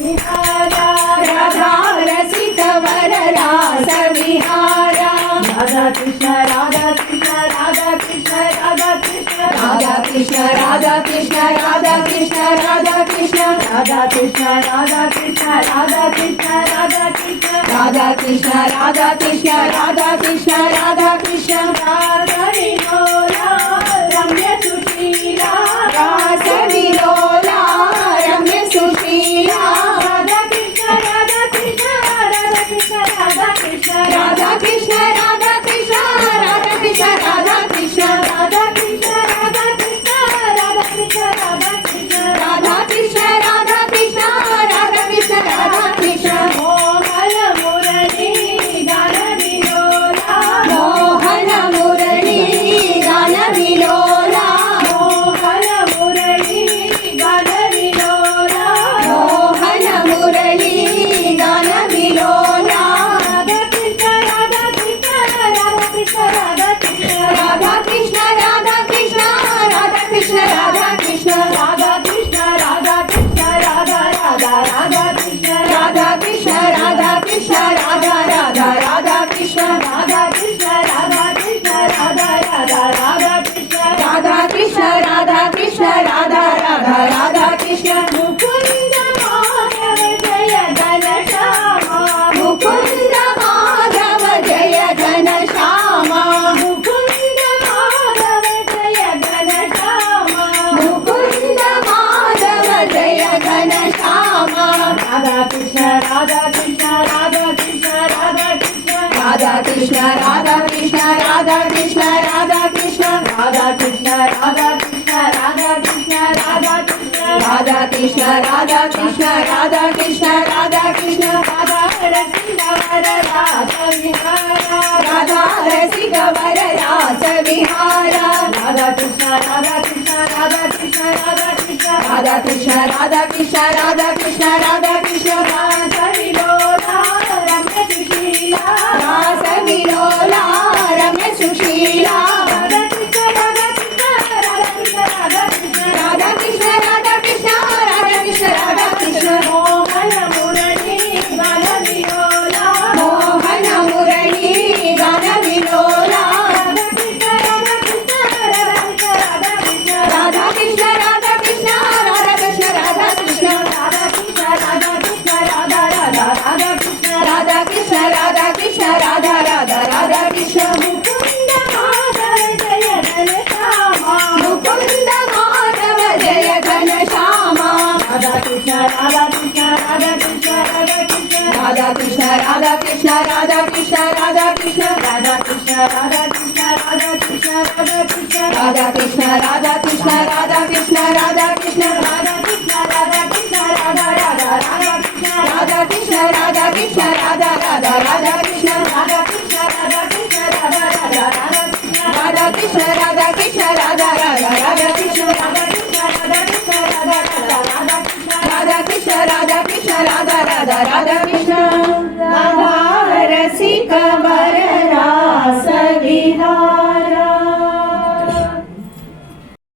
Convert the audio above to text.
विहारा राधा रसिक वर रास विहारा राधा कृष्ण राधा कृष्ण राधा कृष्ण राधा कृष्ण राधा कृष्ण राधा कृष्ण राधा कृष्ण राधा कृष्ण राधा कृष्ण राधा कृष्ण राधा कृष्ण राधा कृष्ण राधा कृष्ण राधा कृष्ण राधा कृष्ण राधा कृष्ण राधा विलोला रम्य सुशीला राधा विलोला रम्य सुशीला राधा कृष्ण राधा कृष्ण राधा कृष्ण राधा कृष्ण राधा कृष्ण राधा कृष्ण राधा कृष्ण राधा कृष्ण राधा कृष्ण राधा कृष्ण राधा कृष्ण राधा कृष्ण राधा कृष्ण राधा कृष्ण राधा कृष्ण राधा कृष्ण मोहन मुरली गान विलोला मोहन मुरली गान विलोला मोहन मुरली गान विलोला मोहन मुरली गान विलोला राधा कृष्ण राधा कृष्ण राधा कृष्ण राधा कृष्ण राधा कृष्ण राधा कृष्ण राधा कृष्ण राधा कृष्ण राधा कृष्ण राधा कृष्ण राधा राधा राधा कृष्ण राधा कृष्ण राधा कृष्ण राधा राधा राधा कृष्ण राधा कृष्ण राधा कृष्ण राधा राधा राधा कृष्ण राधा कृष्ण राधा कृष्ण राधा राधा राधा कृष्ण मुकुंद माधव जय घन श्यामा मुकुंद माधव जय घन श्यामा मुकुंद माधव जय घन श्यामा मुकुंद माधव जय घन श्यामा राधा कृष्ण राधा कृष्ण राधा कृष्ण राधा कृष्ण राधा कृष्ण राधा कृष्ण राधा कृष्ण राधा कृष्ण राधा कृष्ण राधा कृष्ण राधा कृष्ण राधा कृष्ण राधा कृष्ण राधा कृष्ण राधा कृष्ण राधा कृष्ण राधा रसिक वर रास विहारा राधा रसिक वर रास विहारा राधा कृष्ण राधा कृष्ण राधा कृष्ण राधा कृष्ण राधा कृष्ण राधा कृष्ण राधा कृष्ण राधा कृष्ण रास विलोला रम्य सुशीला रास विलोला रम्य सुशीला राधा कृष्ण राधा कृष्ण राधा कृष्ण राधा कृष्ण राधा कृष्ण राधा कृष्ण राधा कृष्ण राधा कृष्ण मोहन मुरली गान विलोला मोहन मुरली गान विलोला राधा कृष्ण राधा कृष्ण राधा कृष्ण राधा कृष्ण राधा कृष्ण राधा कृष्ण राधा कृष्ण राधा कृष्ण राधा कृष्ण राधा राधा राधा कृष्ण राधा कृष्ण राधा कृष्ण राधा राधा राधा कृष्ण मुकुंद माधव जय घन श्यामा मुकुंद माधव जय घन श्यामा राधा कृष्ण राधा कृष्ण राधा कृष्ण राधा कृष्ण राधा कृष्ण राधा कृष्ण राधा कृष्ण राधा कृष्ण राधा कृष्ण राधा कृष्ण राधा कृष्ण राधा कृष्ण राधा कृष्ण राधा कृष्ण राधा कृष्ण राधा कृष्ण